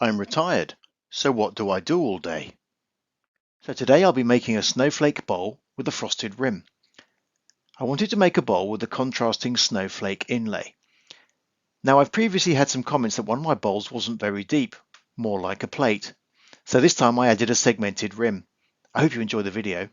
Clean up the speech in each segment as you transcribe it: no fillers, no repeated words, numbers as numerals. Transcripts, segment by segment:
I'm retired, so what do I do all day? So today I'll be making a snowflake bowl with a frosted rim. I wanted to make a bowl with a contrasting snowflake inlay. Now I've previously had some comments that one of my bowls wasn't very deep, more like a plate. So this time I added a segmented rim. I hope you enjoy the video.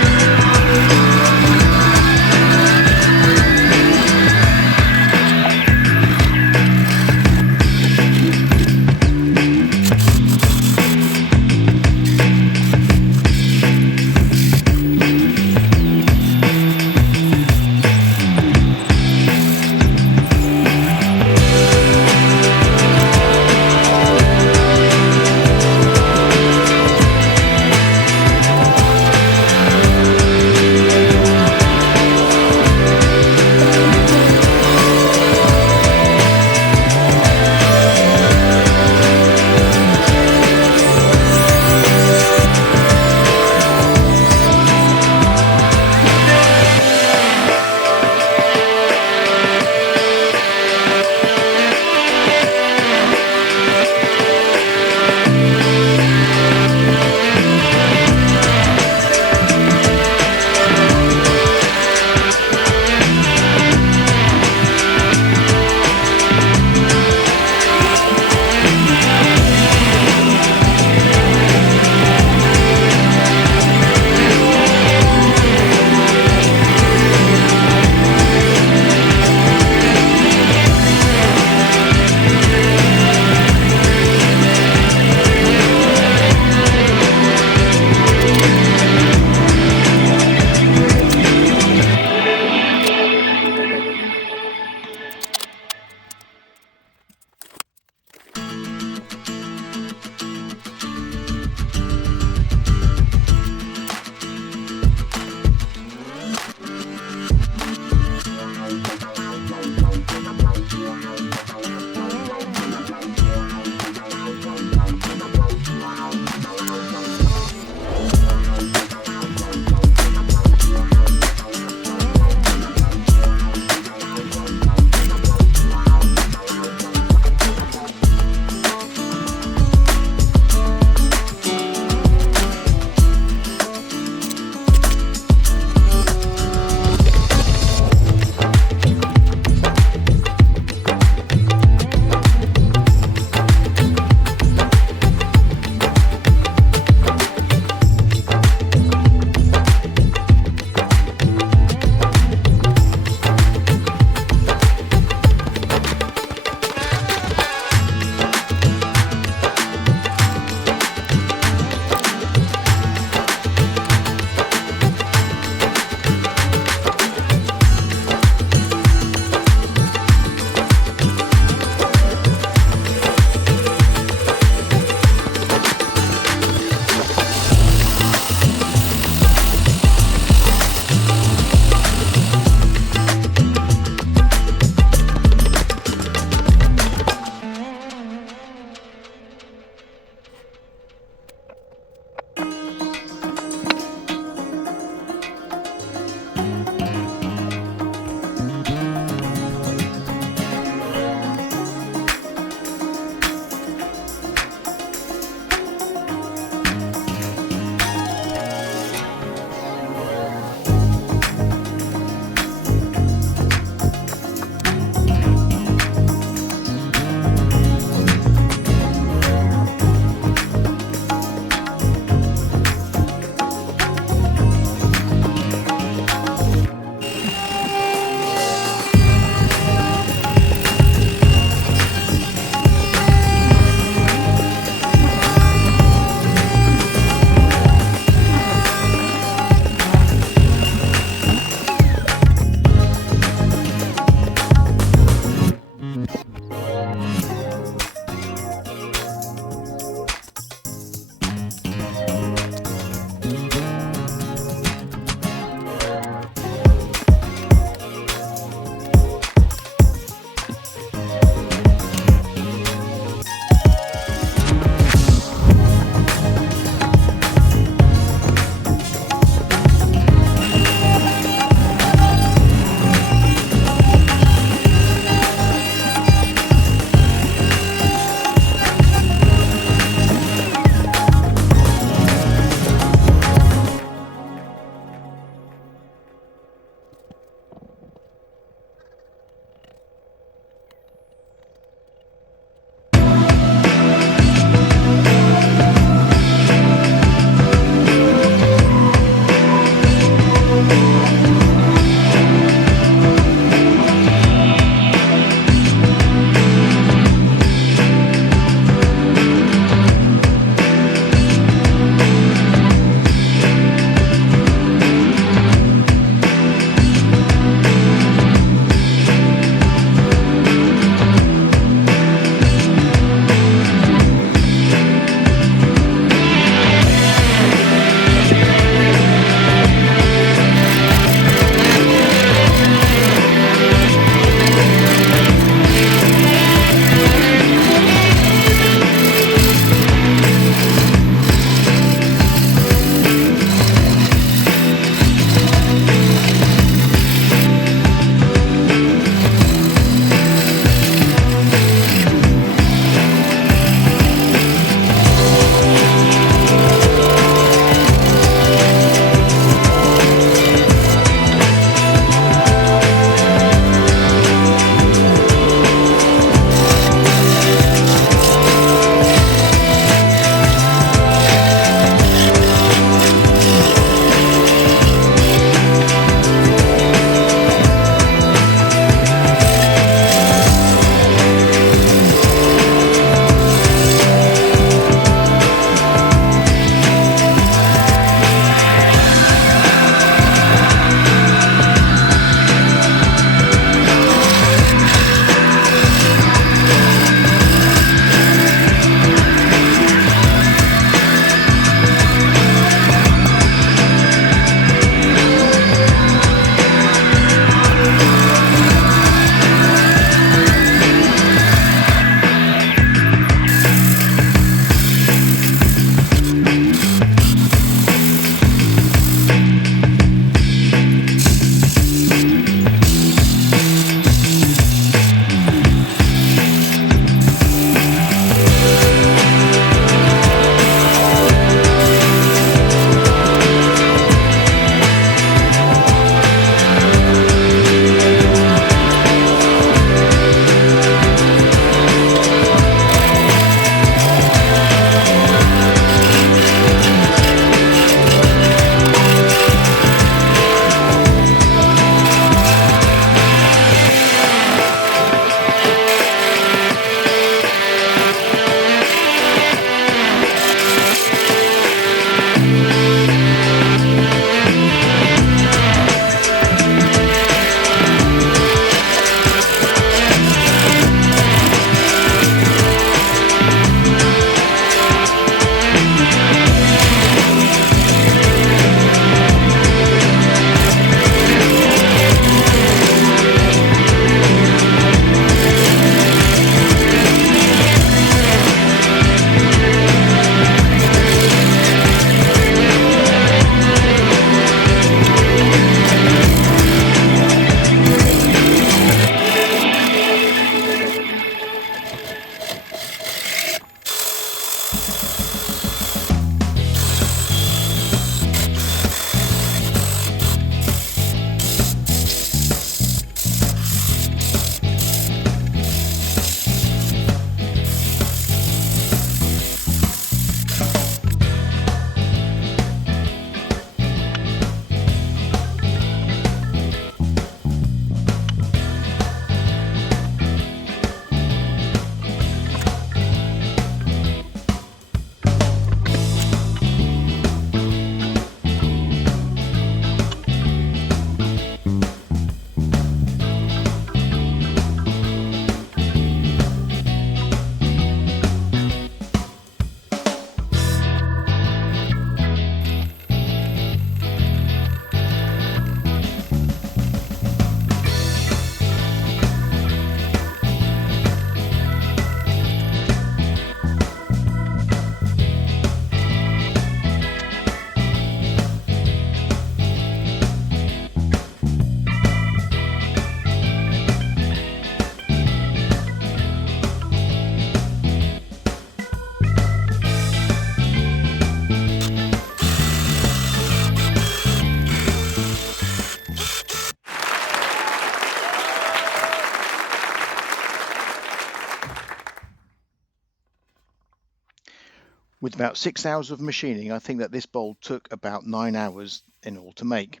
With about 6 hours of machining, I think that this bowl took about 9 hours in all to make.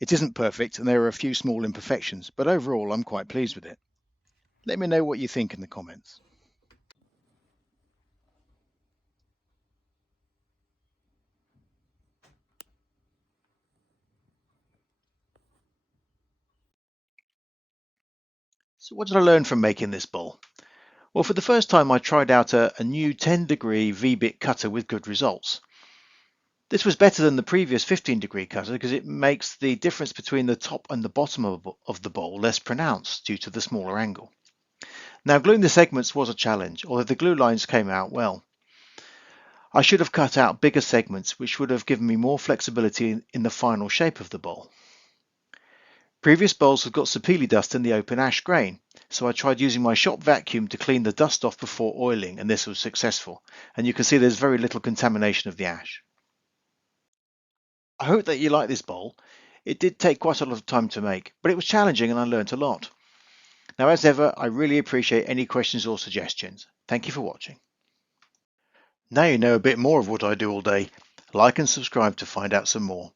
It isn't perfect and there are a few small imperfections, but overall I'm quite pleased with it. Let me know what you think in the comments. So what did I learn from making this bowl? Well, for the first time I tried out a new 10-degree V-bit cutter with good results. This was better than the previous 15-degree cutter because it makes the difference between the top and the bottom of the bowl less pronounced due to the smaller angle. Now, gluing the segments was a challenge, although the glue lines came out well. I should have cut out bigger segments, which would have given me more flexibility in the final shape of the bowl. Previous bowls have got sapele dust in the open ash grain, so I tried using my shop vacuum to clean the dust off before oiling, and this was successful. And you can see there's very little contamination of the ash. I hope that you like this bowl. It did take quite a lot of time to make, but it was challenging and I learnt a lot. Now, as ever, I really appreciate any questions or suggestions. Thank you for watching. Now you know a bit more of what I do all day. Like and subscribe to find out some more.